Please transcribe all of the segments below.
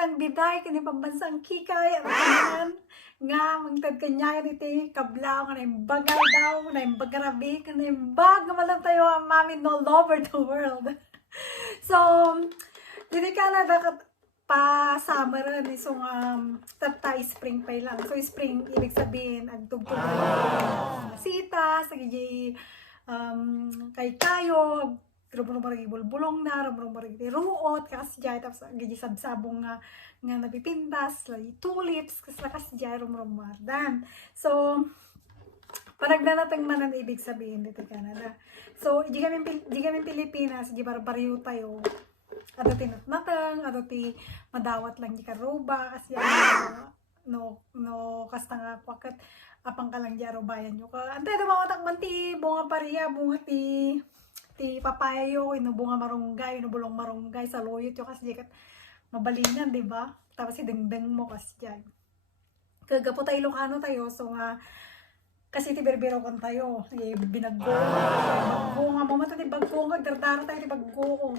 ng biday kini pambansang kikay at nga mangtad kanya iti kablaw nga na bagay daw na bagarabi na bag nga malang tayo ang mami all over the world. So dili ka na dapat pa summer ni so tatay spring pa lang. So spring ibig sabihin ang tugtog sita sa giji kay kayo rumrum maragi bulbulong na rumrum maragi ruot kasjay tapos giji sabsabong nga napipintas lay tulips kasjay rumrum mardan. So panagdanatang manan ibig sabihin dito Canada. So di kami Pilipinas di barbariyo tayo. Ato ti natmatang, ato ti madawat lang di karoba kasi no kasta nga kwakat apang ka lang di arobayan nyo ka. Antay na mawatak man ti bunga pariya, bunga ti papayo, ino bunga marunggay, ino bulong marunggay sa loyot yung kasi dikat mabalingan, di ba? Tapos si dengdeng mo kasi dyan. Kagapo tayo Ilocano tayo, so nga kasi ti berbero kan tayo, binaggo. Baggo nga mo mata ti baggo nga dardara tayo ti baggo.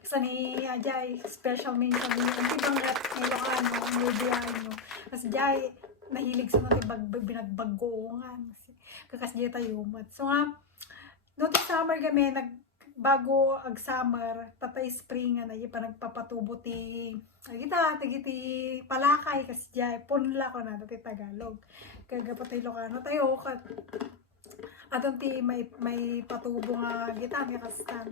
Kasi ni Ajay, special mention ni ang tibangat ni Ilocano, ang lubiyain nyo. Kasi Jay, nahilig sa mga binagbaggo nga. Kakas Jay tayo mat. So nga, noong summer kami, bago ag summer, tatay spring na pa nagpapatubo ti palakay kasi Jay, punla ko na dati Tagalog. Kagapo tayo Ilocano tayo, atong ti may patubo nga gita nga kastan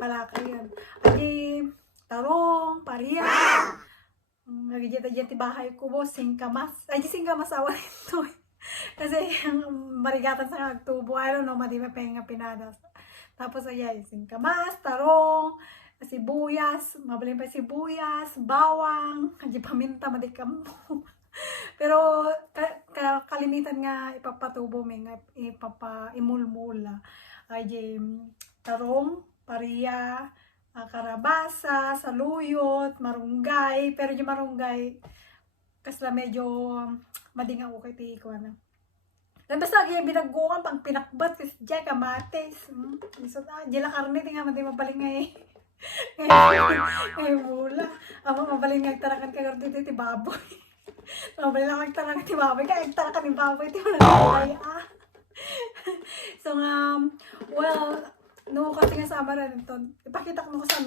palakay yan. Adi tarong, pariya. Nagijita dyan ti bahay ko bo, singkamas. Ay, singkamas awa nito. Kasi marigatan sa nagtubo, I don't know, madi mapenga pinadas. Tapos ay singkamas, tarong, sibuyas, mabalin pa sibuyas, bawang, adi paminta, madikam mo. Pero kalimitan nga ipapatubo may nga ipapaimulmula ay tarong, pariya, karabasa, saluyot, marunggay, pero yung marunggay kasla medyo madinga ko kay tiko na. Dan basta gyud binagguan pang pinakbat kasi diay kamates. Iso ta dila karne tinga man mabaling ngay. Ngay mula. Amo mabaling ngay tarakan ka gordito ti baboy. Mabaling lang tarakan ti baboy kay tarakan ni baboy ti wala. So well, no kasi nga sama na nito. Ipakita ko mo sa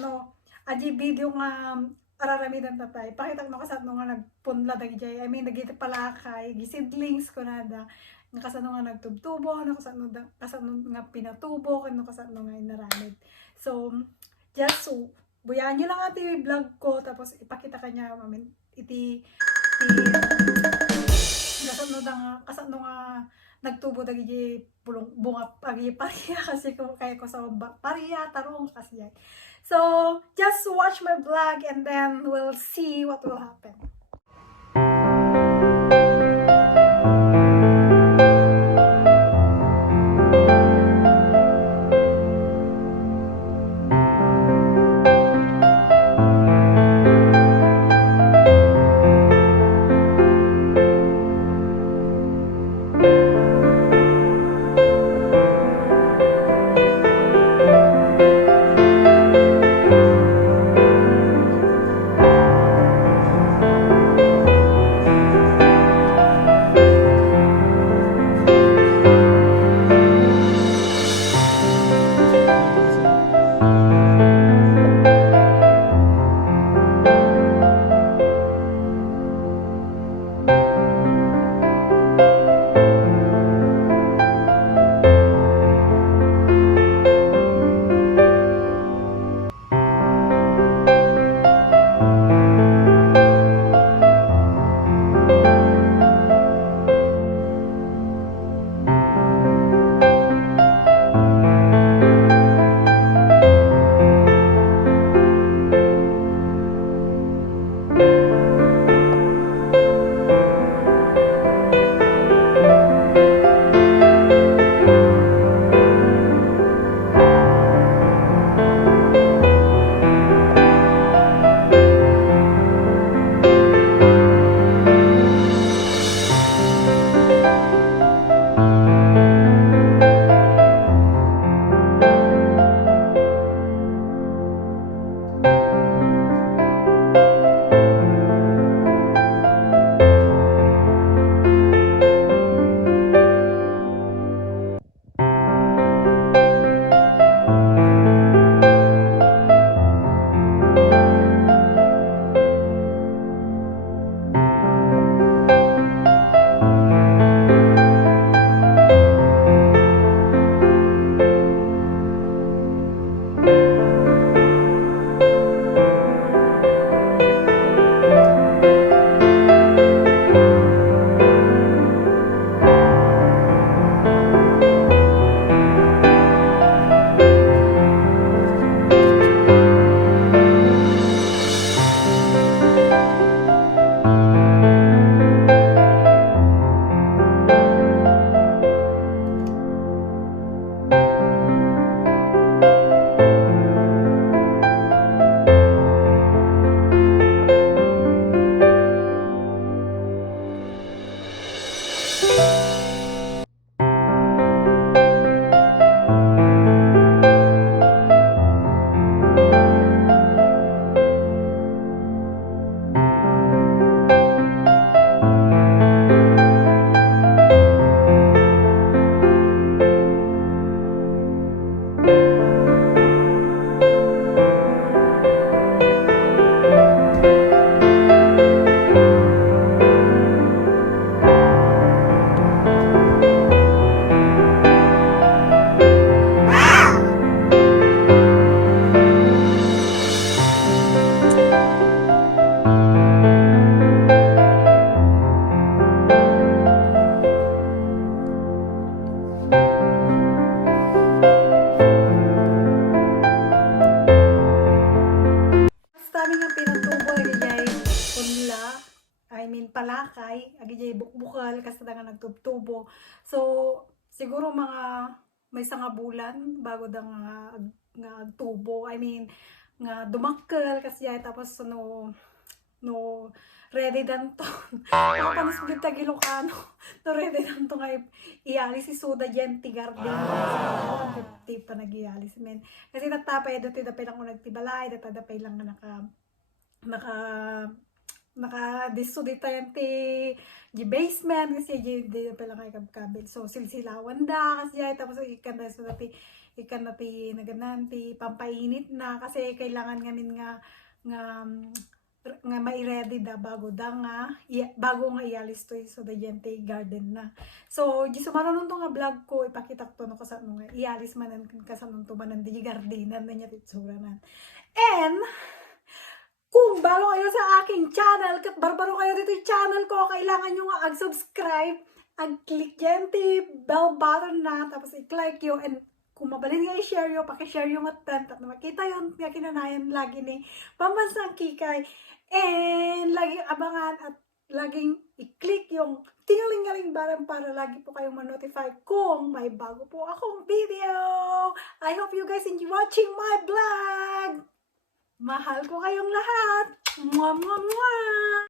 aji video nga araramidan tatay. Ipakita ko sa nga nagpunla dagijay. I mean dagiti palakay, gisidlings ko nada. Nga kasano nga nagtubtubo, kasano nga pinatubo, kasano nga inaramid. So, just so, buyan nyo lang ati vlog ko, tapos ipakita ka niya, kasano nga nagtubo dagi bunga pagi pariya kasi kaya ko sa pariya tarong kasi yan. So just watch my vlog and then we'll see what will happen. tibalay, agi jay bukbukal, kasi nga nagtubtubo. So, siguro mga may nga bulan bago da nga agtubo. I mean, nga dumakkel kasi tapos no ready dan to. Panos gud tag Ilocano. No ready dan to nga iali si Suda Jen ti garden. Ti pa nagiali men. Kasi natapay dati dapay lang ko nagtibalay, dapay lang nga naka diso di tayo di basement kasi di pala kay kabel, so silsilawan da kasi tapos ikan na ti naganan ti pampainit na kasi kailangan ngamin nga mai-ready da bago nga ialis to so da gente garden na. So di sumaro nung nga vlog ko ipakita ko no kasi nga ialis manan kasanong to manan di gardenan na niya titsuranan. And kung bago kayo sa aking channel, kat barbaro kayo dito yung channel ko, kailangan nyo nga ag-subscribe, ag-click yan, bell button na, tapos i-click yun, and kung mabalin nga i-share yun, pakishare yung matan, at makita yun, nga kinanayan lagi ni Pambansang Kikay, and laging abangan at laging i-click yung tingaling-galing button para lagi po kayong ma-notify kung may bago po akong video. I hope you guys enjoy watching my vlog! Mahal ko kayong lahat. Mwah, mwah, mwah.